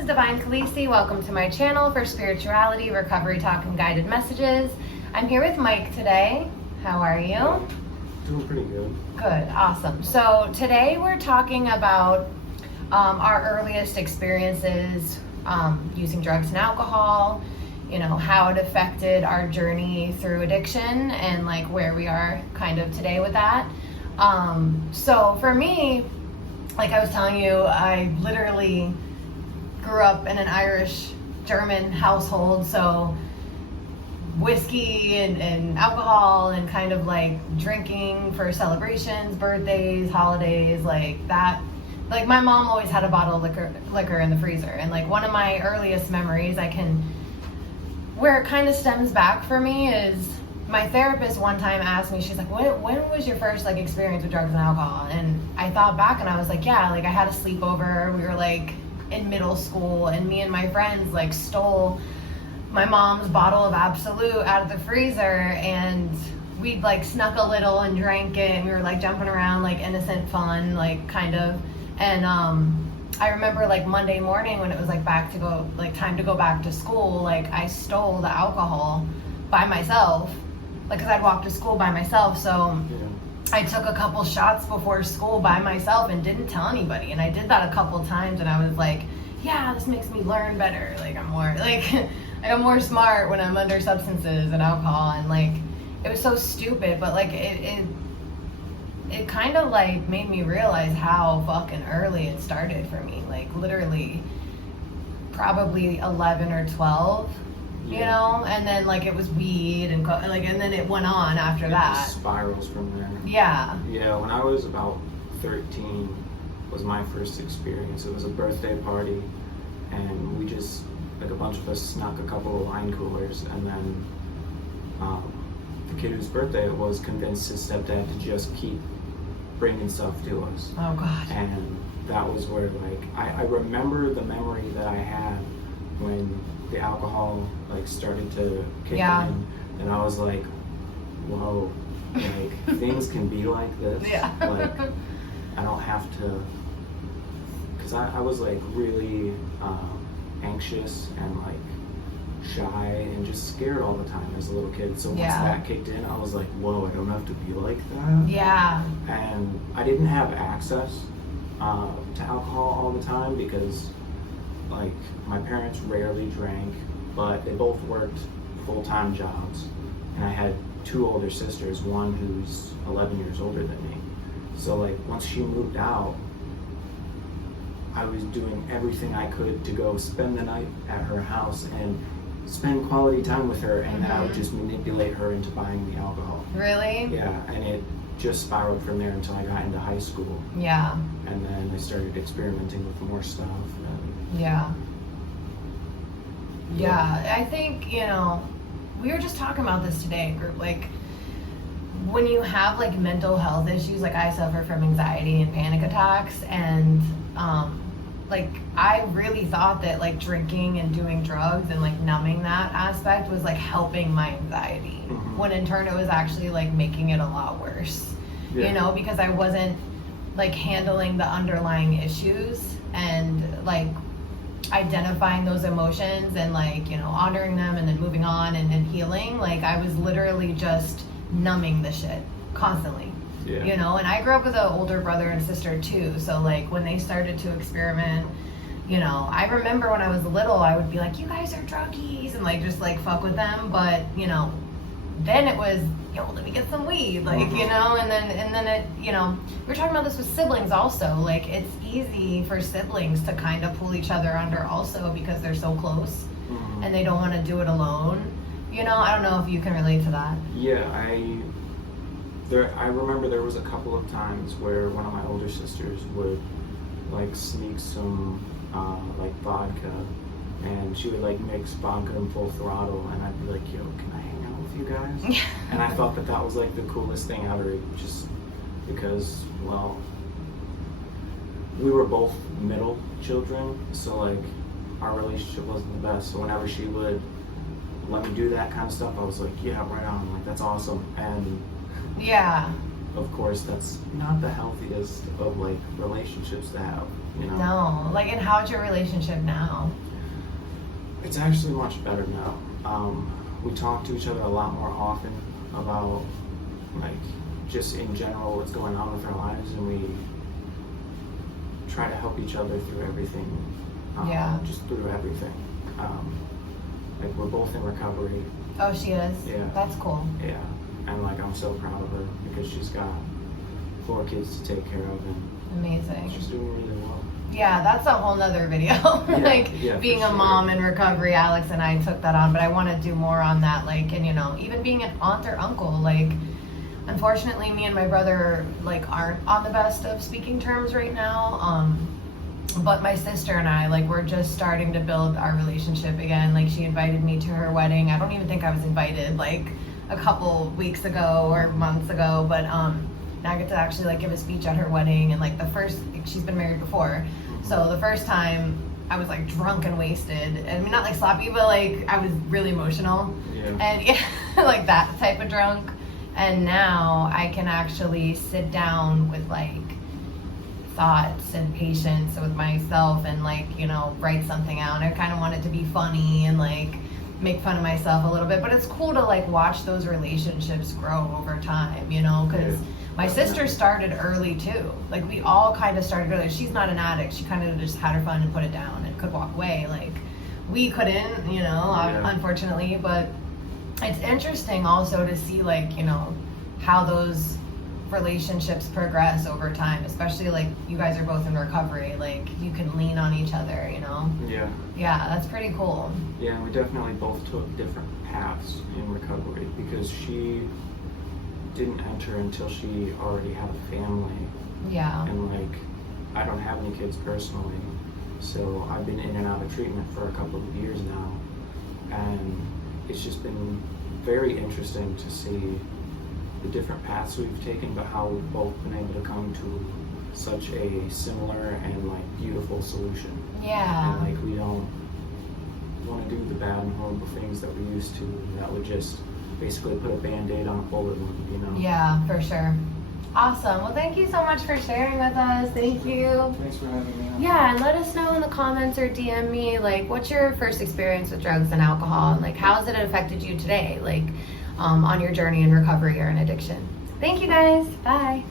is Divine Khaleesi. Welcome to my channel for spirituality, recovery talk, and guided messages. I'm here with Mike today. How are you? Doing pretty good. Good, awesome. So today we're talking about our earliest experiences using drugs and alcohol, you know, how it affected our journey through addiction and like where we are kind of today with that. So for me, like I was telling you, I literally grew up in an Irish German household, so whiskey and alcohol and kind of like drinking for celebrations, birthdays, holidays, like that. Like my mom always had a bottle of liquor in the freezer, and like one of my earliest memories where it kind of stems back for me is my therapist one time asked me, she's like, when was your first like experience with drugs and alcohol? And I thought back and I was like, yeah, like I had a sleepover. We were like in middle school, and me and my friends like stole my mom's bottle of Absolute out of the freezer, and we'd like snuck a little and drank it, and we were like jumping around, like innocent fun, like kind of. And I remember like Monday morning when it was like time to go back to school, like I stole the alcohol by myself, like because I'd walk to school by myself, so yeah. I took a couple shots before school by myself and didn't tell anybody, and I did that a couple times, and I was like, yeah, this makes me learn better, like I'm more like I'm more smart when I'm under substances and alcohol. And like it was so stupid, but like it kind of like made me realize how fucking early it started for me, like literally probably 11 or 12. You know, and then like it was weed and and then it went on after that. Just spirals from there. Yeah. Yeah, when I was about 13 was my first experience. It was a birthday party, and we just, like a bunch of us snuck a couple of wine coolers, and then the kid whose birthday it was convinced his stepdad to just keep bringing stuff to us. Oh God. And that was where like, I remember the memory that I had when the alcohol like started to kick in, and I was like, whoa, like things can be like this. Yeah. Like I don't have to, because I was like really anxious and like shy and just scared all the time as a little kid. So once that kicked in, I was like, whoa, I don't have to be like that. Yeah. And I didn't have access to alcohol all the time because like my parents rarely drank, but they both worked full-time jobs, and I had two older sisters, one who's 11 years older than me. So like once she moved out, I was doing everything I could to go spend the night at her house and spend quality time with her, and then I would just manipulate her into buying the alcohol. Really? Yeah, and it just spiraled from there until I got into high school. Yeah. And then I started experimenting with more stuff. Yeah. I think, you know, we were just talking about this today, group, like when you have like mental health issues, like I suffer from anxiety and panic attacks, and like I really thought that like drinking and doing drugs and like numbing that aspect was like helping my anxiety, when in turn it was actually like making it a lot worse, you know, because I wasn't like handling the underlying issues and like identifying those emotions and like, you know, honoring them and then moving on and healing. Like I was literally just numbing the shit constantly. You know, and I grew up with an older brother and sister too, so like when they started to experiment, you know, I remember when I was little I would be like, you guys are druggies, and like just like fuck with them, but you know, then it was, yo, let me get some weed, like, you know, and then it, you know, we were talking about this with siblings also, like it's easy for siblings to kind of pull each other under also because they're so close and they don't want to do it alone, you know. I don't know if you can relate to that. Yeah, I remember there was a couple of times where one of my older sisters would like sneak some like vodka, and she would like mix vodka in full throttle, and I'd be like, yo, can I hang out with you guys? And I thought that was like the coolest thing ever, just because, well, we were both middle children, so like our relationship wasn't the best. So whenever she would let me do that kind of stuff, I was like, yeah, right on, like that's awesome. And of course, that's not the healthiest of like relationships to have, you know. No, like, and how's your relationship now? It's actually much better now. We talk to each other a lot more often about like just in general what's going on with our lives, and we try to help each other through everything. Yeah. Just through everything. Like we're both in recovery. Oh, she is? Yeah. That's cool. Yeah. And like I'm so proud of her because she's got 4 kids to take care of, and Amazing. she's doing really well. Yeah, that's a whole nother video. Like yeah, for being a sure. mom in recovery, Alex and I took that on, but I want to do more on that. Like, and you know, even being an aunt or uncle, like, unfortunately, me and my brother like aren't on the best of speaking terms right now. But my sister and I, like, we're just starting to build our relationship again. Like, she invited me to her wedding. I don't even think I was invited, like, a couple weeks ago or months ago, but now I get to actually like give a speech at her wedding. And like she's been married before, so the first time I was like drunk and wasted. I mean, not like sloppy, but like I was really emotional. Yeah. And yeah, like that type of drunk. And now I can actually sit down with like thoughts and patience with myself and like, you know, write something out. And I kind of want it to be funny and like make fun of myself a little bit, but it's cool to like watch those relationships grow over time, you know, because my sister started early too. Like we all kind of started early. She's not an addict. She kind of just had her fun and put it down and could walk away. Like we couldn't, you know, unfortunately, but it's interesting also to see like, you know, how those relationships progress over time, especially like you guys are both in recovery, like you can lean on each other, you know. Yeah, that's pretty cool. Yeah, we definitely both took different paths in recovery because she didn't enter until she already had a family. Yeah. And like I don't have any kids personally, so I've been in and out of treatment for a couple of years now, and it's just been very interesting to see the different paths we've taken, but how we've both been able to come to such a similar and like beautiful solution. Yeah. And like we don't want to do the bad and horrible things that we used to that would just basically put a band-aid on a bullet wound, you know? Yeah, for sure. Awesome. Well, thank you so much for sharing with us. Thank you. Thanks for having me on. Yeah, and let us know in the comments or DM me, like, what's your first experience with drugs and alcohol? And, like, how has it affected you today? Like, on your journey in recovery or in addiction. Thank you guys. Bye.